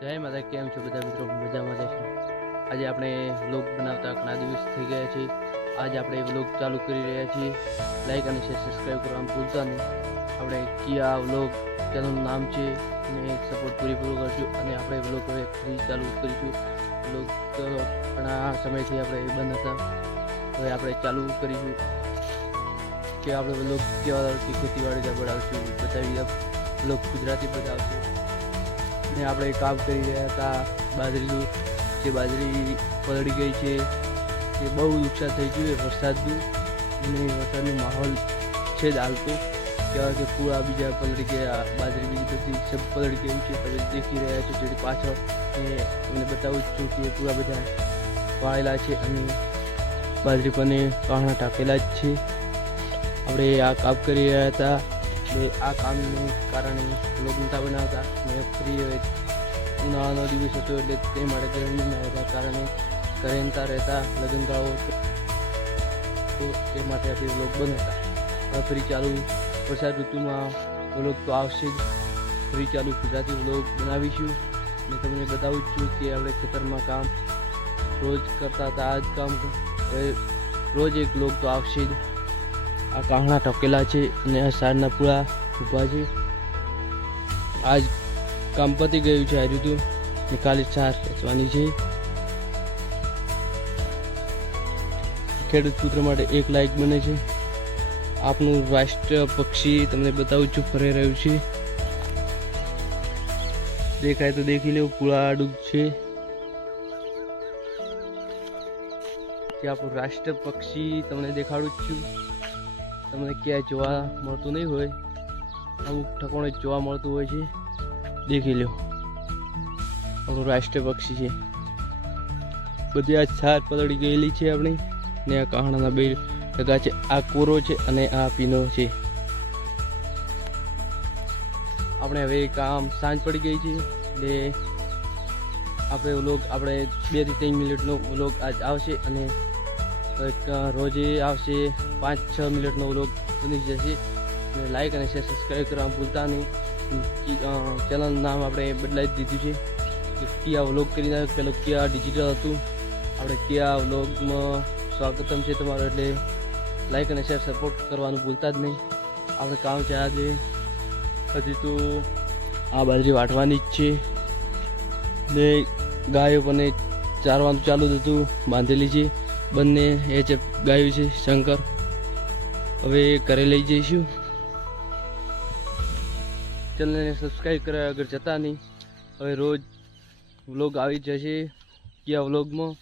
જય માતા, કેમ છો બધા મિત્રો? મજામાં જશો? આજે આપણે વ્લોગ બનાવતા ઘણા દિવસ થઈ ગયા છે. આજે આપણે વ્લોગ ચાલુ કરી રહ્યા છીએ. લાઈક અને શેર સબસ્ક્રાઈબ કરવાનું ભૂલતા નહીં. આપણે કિયા વ્લોગ ચેનલનું નામ છે અને સપોર્ટ પૂરેપૂરો કરજો. અને આપણે વ્લોગ હવે ફરી ચાલુ કરીશું. વ્લોગ ઘણા સમયથી આપણે બંધ હતા, હવે આપણે ચાલુ કરીશું કે આપણે વ્લોગ કેવા ખેતીવાડી બનાવશું, બતાવી વ્લોગ ગુજરાતી બતાવશું. ને આપણે કામ કરી રહ્યા હતા બાજરીનું, જે બાજરી પલળી ગઈ છે. તે બહુ નુકસાન થઈ ગયું એ વરસાદનું, અને વરસાદનો માહોલ છે જ હાલતો. કહેવાય કે પૂરા બીજા પલળી ગયા, બાજરી બીજી બધી સબ પલળી ગયું છે. તમે દેખી રહ્યા છો જેની પાછળ તમને બતાવું છું કે પૂરા બધા વાળેલા છે અને બાજરી પણ કાહણા ટાંકેલા જ છે. આપણે આ કામ કરી રહ્યા હતા. આ કામને કારણે વ્લોગ નહોતા બનાવતા. મેં ફ્રી ઉનાળાનો દિવસ હતો એટલે તે માટે ગરમીના હતા કારણે ઘરે નતા રહેતા, લગ્નગાળો તો તે માટે આપણે વ્લોગ બનાવતા. હવે ફરી ચાલુ વરસાદ ઋતુમાં વ્લોગ તો આવશે જ. ફરી ચાલુ ગુજરાતી વ્લોગ બનાવીશું અને તમને બતાવું છું કે આપણે ખેતરમાં કામ રોજ કરતા હતા. આ જ કામ હવે રોજ એક વ્લોગ તો આવશે જ. આ કાહણા ટકેલા છે અને આ સારના પૂરા ઊભા છે. આજ કામ પતી ગયું છે. આ ઋતુ ને કાલે સાર વેચવાની છે. ખેડૂત પુત્ર માટે એક લાયક બને છે. આપનું રાષ્ટ્રીય પક્ષી તમને બતાવું છું, ફરી રહ્યું છે. દેખાય તો દેખી લો, પૂરા ડૂબ છે. જે આપણું રાષ્ટ્રીય પક્ષી તમને દેખાડું જ છું. તમને ક્યાંય જોવા મળતું નહીં હોય, અમુક ઠકોણે જોવા મળતું હોય છે. દેખી લો, આપણું રાષ્ટ્રીય પક્ષી છે. બધી આ છાર પલળી ગયેલી છે આપણી, ને આ કાહણાના બે ટકા છે. આ કોરો છે અને આ પીનો છે. આપણે હવે કામ સાંજ પડી ગઈ છે એટલે આપણે વ્લોગ 2 થી 3 મિનિટનો વ્લોગ આજ આવશે અને રોજે આવશે 5-6 મિનિટનો વ્લોગ બની જશે. અને લાઈક અને શેર સબસ્ક્રાઈબ કરવા ભૂલતા નહીં. ચેનલનું નામ આપણે બદલાવી દીધું છે, કિયા વ્લોગ કરીને. પેલો કિયા ડિજિટલ હતું, આપણે કિયા વ્લોગમાં સ્વાગતમ છે તમારું. એટલે લાઈક અને શેર સપોર્ટ કરવાનું ભૂલતા જ નહીં. આપણે કામ છે આજે. હજી તો આ બાજરી વાટવાની જ છે ને ગાયો પણ ચારવાનું ચાલુ જ હતું, બાંધેલી છે બંને. એ જે ગાયું છે શંકર, હવે ઘરે લઈ જઈશું. ચેનલને સબસ્ક્રાઈબ કર્યા વગર જતા નહીં. હવે રોજ વ્લોગ આવી જશે કિયા વ્લોગમાં.